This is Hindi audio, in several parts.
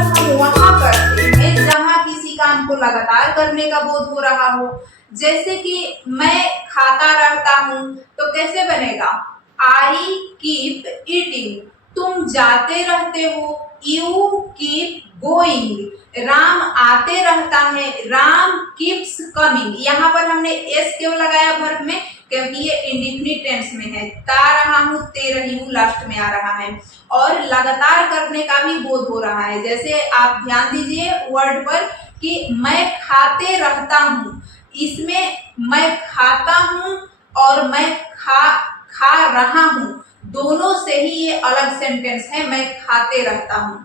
प्रयोग हम वहां करते हैं जहां किसी काम को लगातार करने का बोध हो रहा हो। जैसे कि मैं खाता रहता हूं, तो कैसे बनेगा? I keep eating. तुम जाते रहते हो, यू कीप गोइंग। राम आते रहता है, राम कीप्स कमिंग। यहाँ पर हमने एस क्यों लगाया वर्ब में? क्योंकि ये इंडिफिनिट टेंस में है। ता रहा हूं, ते रही हूं लास्ट में आ रहा है, और लगातार करने का भी बोध हो रहा है। जैसे आप ध्यान दीजिए वर्ड पर कि मैं खाते रहता हूं, इसमें मैं खाता हूं और मैं खा रहा हूं, दोनों से ही ये अलग सेंटेंस है। मैं खाते रहता हूं,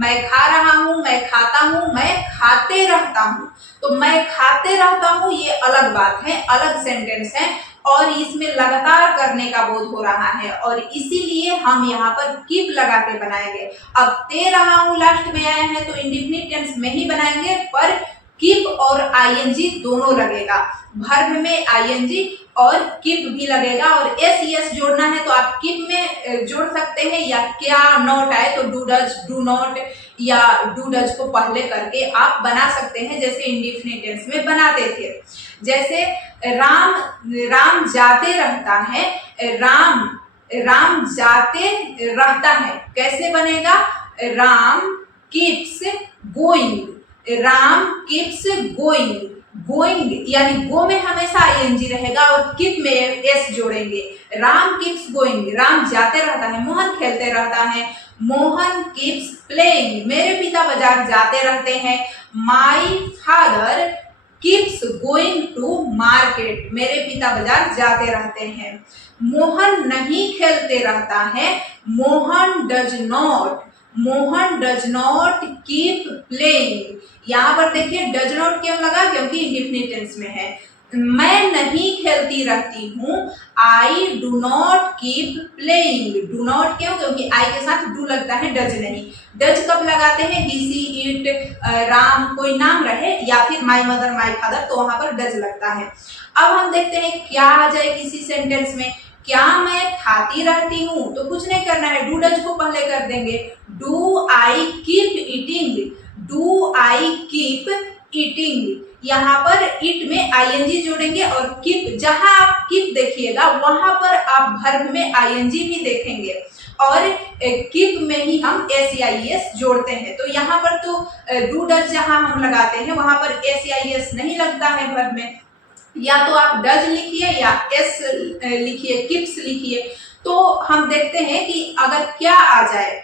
मैं खा रहा हूं, मैं खाता हूं, मैं खाते रहता हूं। तो मैं खाते रहता हूं ये अलग बात है, अलग सेंटेंस है, और इसमें लगातार करने का बोध हो रहा है, और इसीलिए हम यहाँ पर कीप लगा के बनाएंगे। अब ते रहा हूं लास्ट में आया है तो इंडिफिनिट टेंस में ही बनाएंगे, पर कीप और आईएनजी दोनों लगेगा। वर्ब में आईएनजी और कीप भी लगेगा, और एस यस जोड़ना है तो आप कीप में जोड़ सकते हैं, या क्या नॉट आए तो डू डज, डू नॉट या डू डज को पहले करके आप बना सकते हैं, जैसे इंडिफिनिट टेंस में बनाते थे। जैसे राम जाते रहता है, राम जाते रहता है कैसे बनेगा? Ram keeps going, Ram keeps going. Going यानी गो में हमेशा आईएनजी रहेगा और कीप में एस जोड़ेंगे। राम कीप्स गोइंग, राम जाते रहता है। मोहन खेलते रहता है, मोहन कीप्स प्लेइंग। मेरे पिता बाजार जाते रहते हैं। My father keeps going to market, मेरे पिता बाजार जाते रहते हैं। मोहन नहीं खेलते रहता है, Mohan does not, Mohan does not keep playing. यहाँ पर देखिए डज नॉट क्यों लगा? क्योंकि इंडिफिनिट टेंस में है। मैं नहीं खेलती रहती हूँ, I do not keep playing. Do not क्यों? क्योंकि आई के साथ डू लगता है, डज नहीं। डज कब लगाते हैं? ही सी इट, राम, कोई नाम रहे, या फिर माई मदर माई फादर, तो वहां पर डज लगता है। अब हम देखते हैं क्या आ जाए किसी सेंटेंस में। क्या मैं खाती रहती हूँ? तो कुछ नहीं करना है, डू डज को पहले कर देंगे। Do I keep eating, do I keep eating. यहाँ पर इट में आईएनजी जोड़ेंगे, और कीप, जहां आप कीप देखिएगा वहां पर आप वर्ब में आईएनजी भी देखेंगे, और कीप में ही हम एस या एस जोड़ते हैं। तो यहाँ पर तो डू डज जहां हम लगाते हैं वहां पर एस या एस नहीं लगता है वर्ब में। या तो आप डज लिखिए या एस लिखिए, किप्स लिखिए। तो हम देखते हैं कि अगर क्या आ जाए,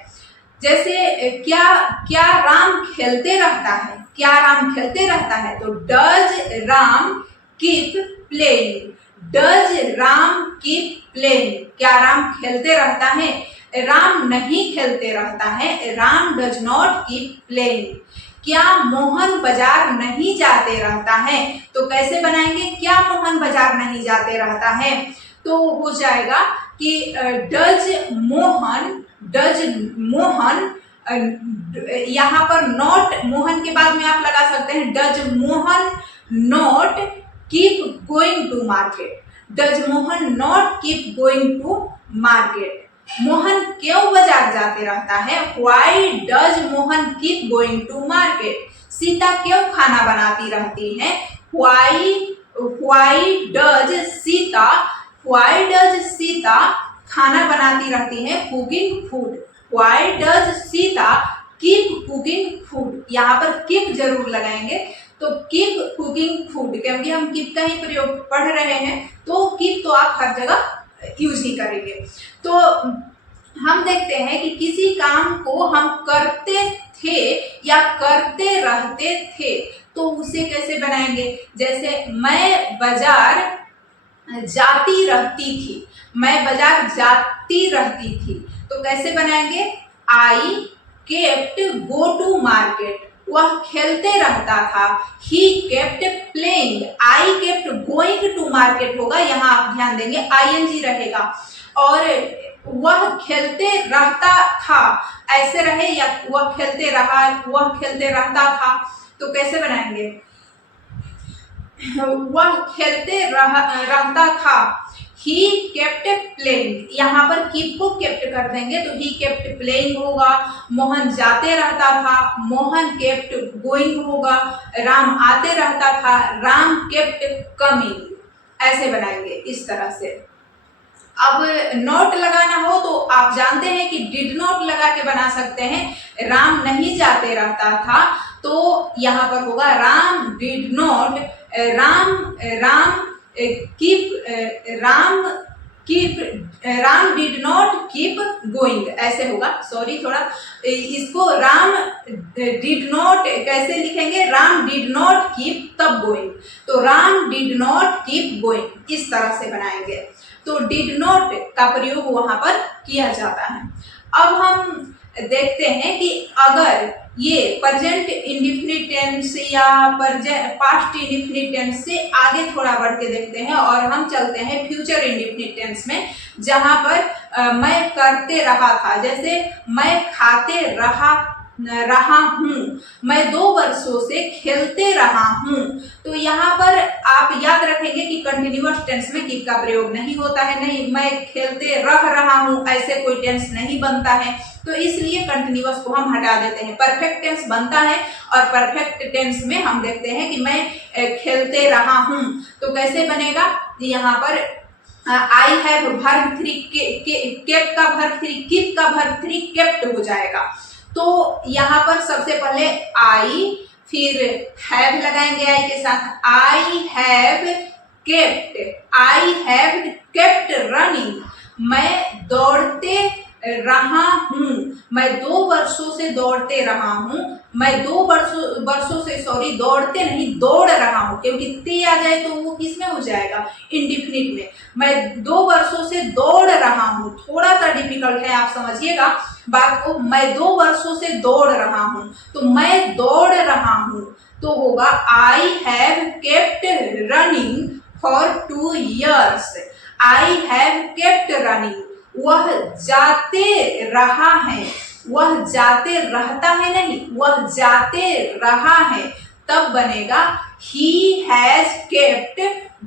जैसे क्या राम खेलते रहता है, क्या राम खेलते रहता है, तो does Ram keep playing, does Ram keep playing. क्या राम खेलते रहता है? राम नहीं खेलते रहता है, Ram does not keep playing. क्या मोहन बाजार नहीं जाते रहता है? तो कैसे बनाएंगे? क्या मोहन बाजार नहीं जाते रहता है? तो हो जाएगा कि डज मोहन, डज मोहन, यहाँ पर नॉट, मोहन के बाद में आप लगा सकते हैं does Mohan not keep going to market, does Mohan not keep going to market. Mohan क्यों बाजार जाते रहता है? Why does Mohan keep going to market? Sita क्यों खाना बनाती रहती है? Why does सीता खाना बनाती रहती है? Cooking food. Why does Sita keep cooking food? यहाँ पर कीप जरूर लगाएंगे, तो कीप कुकिंग फूड, क्योंकि हम कीप का ही प्रयोग पढ़ रहे हैं, तो कीप तो आप हर जगह यूज ही करेंगे। तो हम देखते हैं कि किसी काम को हम करते थे या करते रहते थे, तो उसे कैसे बनाएंगे? जैसे मैं बाजार जाती रहती थी, मैं बाजार जाती रहती थी, तो कैसे बनाएंगे? I kept go to market, वह खेलते रहता था। He kept playing, I kept going to market होगा, यहाँ आप ध्यान देंगे आईएनजी रहेगा। और वह खेलते रहता था ऐसे रहे, या वह खेलते रहा, वह खेलते रहता था, तो कैसे बनाएंगे? वह खेलते रहता था, ही केप्ट प्लेइंग, यहाँ पर कीप को केप्ट कर देंगे तो ही केप्ट प्लेइंग होगा। मोहन जाते रहता था, मोहन केप्ट गोइंग होगा। राम आते रहता था, राम केप्ट कमिंग। ऐसे बनाएंगे इस तरह से। अब नॉट लगाना हो तो आप जानते हैं कि डिड नॉट लगा के बना सकते हैं। राम नहीं जाते रहता था तो यहाँ पर होगा Ram did not, Ram Ram Ram did not keep going, ऐसे होगा। सॉरी, थोड़ा इसको राम डिड नॉट कैसे लिखेंगे, राम डिड नॉट कीप तब गोइंग, तो Ram did not keep going, इस तरह से बनाएंगे। तो डिड नॉट का प्रयोग वहां पर किया जाता है। अब हम देखते हैं कि अगर ये प्रेजेंट इंडेफिनिट टेंस या पास्ट इंडेफिनिट टेंस से आगे थोड़ा बढ़ के देखते हैं और हम चलते हैं फ्यूचर इंडेफिनिट टेंस में, जहां पर मैं करते रहा था। जैसे मैं खाते रहा हूँ, मैं 2 वर्षों से खेलते रहा हूँ। तो यहाँ पर आप याद रखेंगे कि कंटिन्यूअस टेंस में कीप का प्रयोग नहीं होता है। नहीं, मैं खेलते रह रहा हूँ, ऐसे कोई टेंस नहीं बनता है, तो इसलिए कंटिन्यूअस को हम हटा देते हैं। परफेक्ट टेंस बनता है और परफेक्ट टेंस में हम देखते हैं कि मैं खेलते रहा हूँ, तो कैसे बनेगा। यहाँ पर आई हैव वर्ब 3, केप का वर्ब 3, कीप का वर्ब 3 केप्ट हो जाएगा। तो यहाँ पर सबसे पहले आई, फिर हैव लगाएंगे आई के साथ, आई हैव केप्ट रनिंग, मैं दौड़ते रहा हूँ, मैं 2 वर्षों से दौड़ते रहा हूँ, मैं 2 वर्षों से सॉरी दौड़ते नहीं दौड़ रहा हूँ, क्योंकि ते आ जाए तो वो किसमें हो जाएगा, इंडिफिनिट में। मैं 2 वर्षों से दौड़ रहा हूँ, थोड़ा सा डिफिकल्ट है, आप समझिएगा बात को। मैं 2 वर्षों से दौड़ रहा हूँ, तो मैं दौड़ रहा हूँ तो होगा I have kept running for 2 years, I have kept running, वह जाते रहा है, वह जाते रहता है नहीं, वह जाते रहा है, तब बनेगा he has kept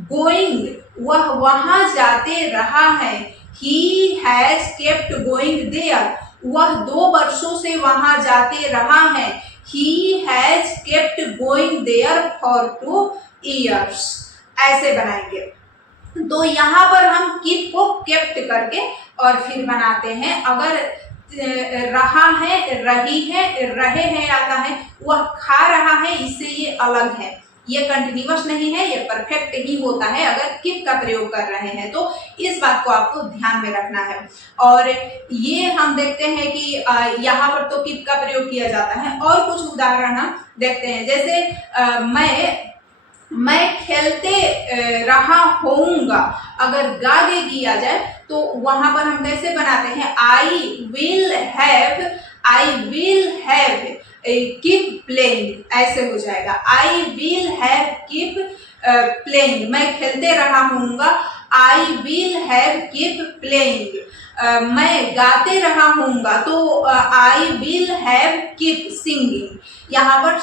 going, वह वहां जाते रहा है, he has kept going there, वह 2 वर्षों से वहां जाते रहा है, he has kept going there for 2 years, ऐसे बनाएंगे। तो यहाँ पर हम कीप को केप्ट करके और फिर बनाते हैं। अगर रहा है, रही है, रहे हैं आता है, वह खा रहा है, इससे ये अलग है, ये कंटिन्यूअस नहीं है, ये परफेक्ट ही होता है अगर कीप का प्रयोग कर रहे हैं, तो इस बात को आपको ध्यान में रखना है। और ये हम देखते हैं कि यहाँ पर तो कीप का प्रयोग किया जाता है। और कुछ उदाहरण हम देखते हैं, जैसे मैं खेलते रहा होऊंगा, अगर गागे किया जाए तो वहां पर हम कैसे बनाते हैं, I will have keep playing, ऐसे हो जाएगा, I will have keep playing, मैं खेलते रहा होऊंगा, I will have keep playing, मैं गाते रहा होऊंगा तो I will have keep singing. यहाँ पर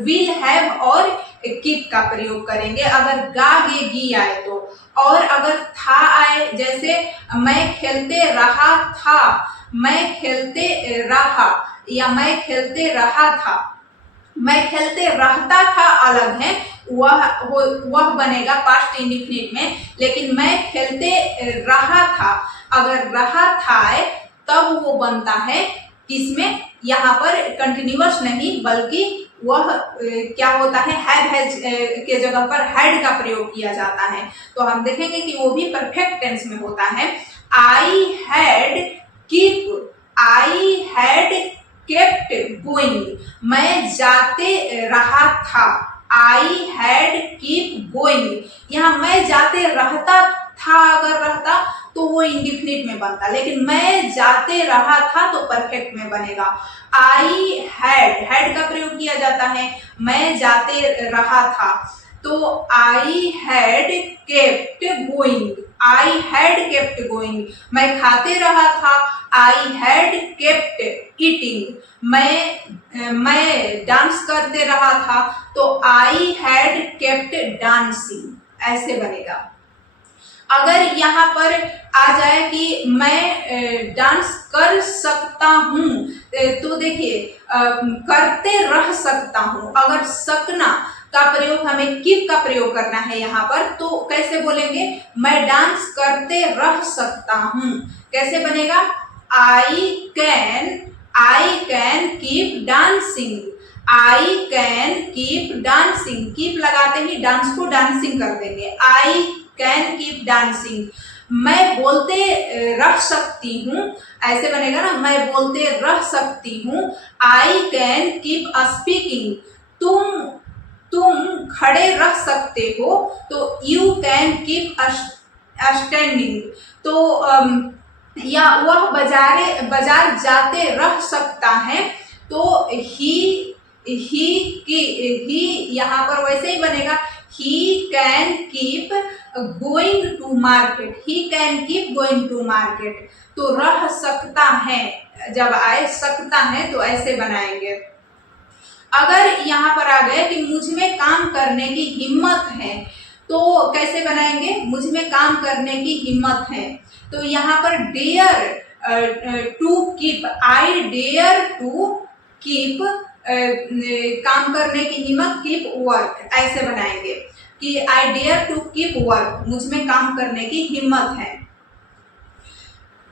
विल हैव और कीप का प्रयोग करेंगे अगर गा गे गी आए तो। और अगर था आए, जैसे मैं खेलते रहा था, मैं खेलते रहा, या मैं खेलते रहा था, मैं खेलते रहता था अलग है, वह बनेगा पास्ट इंडेफिनिट में। लेकिन मैं खेलते रहा था, अगर रहा था तब वो बनता है किसमें, यहाँ पर कंटिन्यूअस नहीं बल्कि वह क्या होता है, हैज के जगह पर हैड का प्रयोग किया जाता है। तो हम देखेंगे कि वो भी परफेक्ट टेंस में होता है। आई हैड केप्ट गोइंग, मैं जाते रहा था, आई हैड कीप गोइंग। यहाँ मैं जाते रहता था, अगर रहता तो वो इंडेफिनिट में बनता, लेकिन मैं जाते रहा था तो परफेक्ट में बनेगा। आई हैड का प्रयोग किया जाता है, मैं जाते रहा था, तो I had kept going, I had kept going, मैं खाते रहा था, आई हैड केप्ट ईटिंग, मैं डांस करते रहा था, तो आई हैड केप्ट डांसिंग, ऐसे बनेगा। अगर यहाँ पर आ जाए कि मैं डांस कर सकता हूँ, तो देखिए करते रह सकता हूँ। अगर सकना का प्रयोग हमें कीप का प्रयोग करना है यहाँ पर, तो कैसे बोलेंगे, मैं डांस करते रह सकता हूँ। कैसे बनेगा, I can keep dancing, I can keep dancing. Keep लगाते ही डांस को डांसिंग कर देंगे। I can keep dancing. मैं बोलते रह सकती हूँ, ऐसे बनेगा ना, मैं बोलते रह सकती हूँ। I can keep speaking. तुम खड़े रह सकते हो, तो यू कैन कीप स्टैंडिंग। तो या वह बाजार जाते रह सकता है, तो ही यहाँ पर वैसे ही बनेगा, he can keep going to market, he can keep going to market. तो रह सकता है, जब आए सकता है तो ऐसे बनाएंगे। अगर यहाँ पर आ गए कि मुझ में काम करने की हिम्मत है, तो कैसे बनाएंगे, मुझ में काम करने की हिम्मत है। तो यहाँ पर dare to keep, I dare to keep, काम करने की हिम्मत, कीप वर्क, ऐसे बनाएंगे कि I dare to keep work, मुझ में काम करने की हिम्मत है।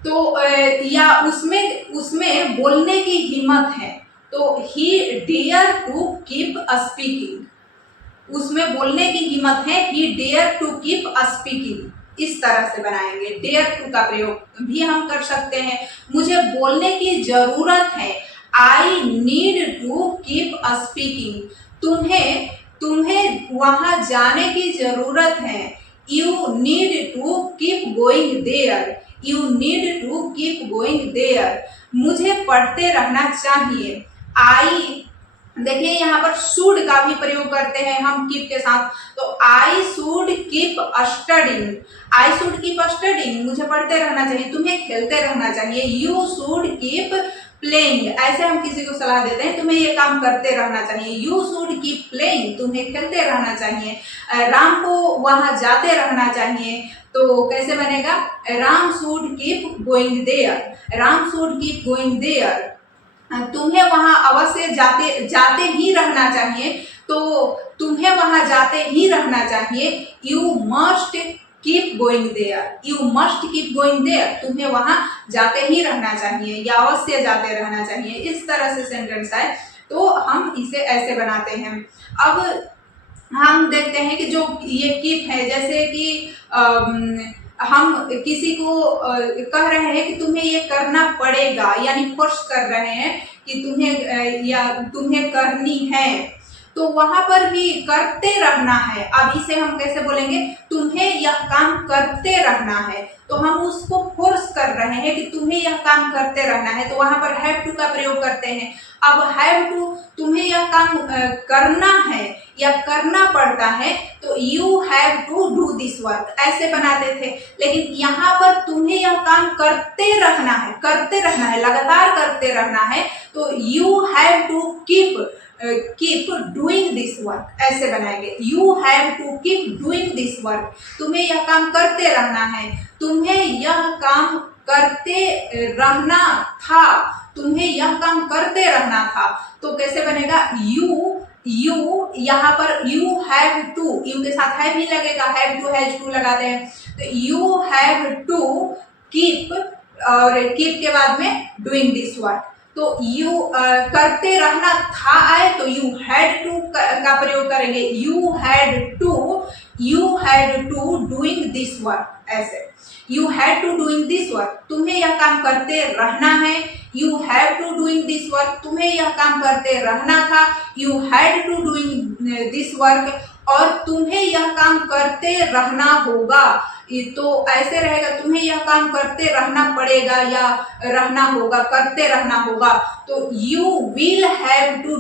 तो या उसमें बोलने की हिम्मत है, तो he dare to keep speaking, उसमें बोलने की हिम्मत है, he dare to keep speaking. इस तरह से बनाएंगे। डेयर टू का प्रयोग भी हम कर सकते हैं। मुझे बोलने की जरूरत है, I need to keep speaking. तुम्हें वहां जाने की जरूरत है, you need to keep going there, you need to keep going there. मुझे पढ़ते रहना चाहिए, आई, देखिए यहाँ पर शुड का भी प्रयोग करते हैं हम कीप के साथ, तो I should keep studying, I should keep studying, मुझे पढ़ते रहना चाहिए। तुम्हें खेलते रहना चाहिए, यू शुड कीप प्लेइंग, ऐसे हम किसी को सलाह देते हैं, तुम्हें ये काम करते रहना चाहिए, यू शुड कीप प्लेइंग, तुम्हें खेलते रहना चाहिए। राम को वहां जाते रहना चाहिए, तो कैसे बनेगा, Ram should keep going there, Ram should keep going there. तुम्हें वहां अवश्य जाते ही रहना चाहिए, तो तुम्हें वहां जाते ही रहना चाहिए। You must keep going there, you must keep going there, तुम्हें वहां जाते ही रहना चाहिए या अवश्य जाते रहना चाहिए। इस तरह से सेंटेंस है, तो हम इसे ऐसे बनाते हैं। अब हम देखते हैं कि जो ये कीप है, जैसे कि हम किसी को कह रहे हैं कि तुम्हें ये करना पड़ेगा, यानी फोर्स कर रहे हैं कि तुम्हें करनी है, तो वहां पर भी करते रहना है। अब इसे हम कैसे बोलेंगे, तुम्हें यह काम करते रहना है, तो हम उसको फोर्स कर रहे हैं कि तुम्हें यह काम करते रहना है, तो वहां पर हैव टू का प्रयोग करते हैं। अब हैव टू, तुम्हें यह काम करना है या करना पड़ता है, तो you have to do this work, ऐसे बनाते थे। लेकिन यहाँ पर तुम्हें यह काम करते रहना है, करते रहना है, लगातार करते रहना है, तो you have to keep doing this work, ऐसे बनाएंगे। You have to keep doing this work, तुम्हें यह काम करते रहना है, तुम्हें यह काम करते रहना था, तुम्हें यह काम करते रहना था, तो कैसे बनेगा, यू यहाँ पर यू हैव टू, यू के साथ हैव ही लगेगा, हैव टू हैज टू लगाते हैं, तो यू हैव टू कीप, और कीप के बाद में डूइंग दिस वर्क, तो यू करते रहना था आए, तो यू हैड टू का प्रयोग करेंगे, you had to doing this work, ऐसे you had to doing this work, तुम्हें यह काम करते रहना है, you have to doing this work, तुम्हें यह काम करते रहना था, you had to doing this work, और तुम्हें यह काम करते रहना होगा, तो ऐसे रहेगा, तुम्हें यह काम करते रहना पड़ेगा या रहना होगा, करते रहना होगा, तो you will have to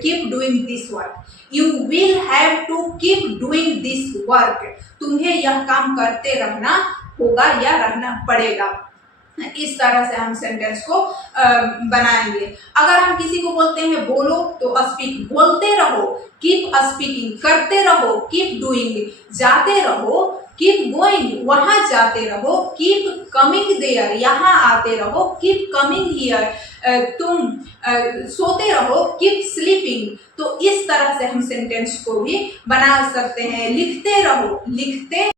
keep doing this work, you will have to keep doing this work, तुम्हें यह काम करते रहना होगा या रहना पड़ेगा। इस तरह से हम सेंटेंस को बनाएंगे। अगर हम किसी को बोलते हैं बोलो, तो स्पीक, बोलते रहो, कीप स्पीकिंग, करते रहो, कीप डूइंग, जाते रहो, कीप गोइंग वहां जाते रहो, कीप कमिंग देयर यहाँ आते रहो, कीप कमिंग हियर तुम सोते रहो, कीप स्लीपिंग। तो इस तरह से हम सेंटेंस को भी बना सकते हैं। लिखते रहो, लिखते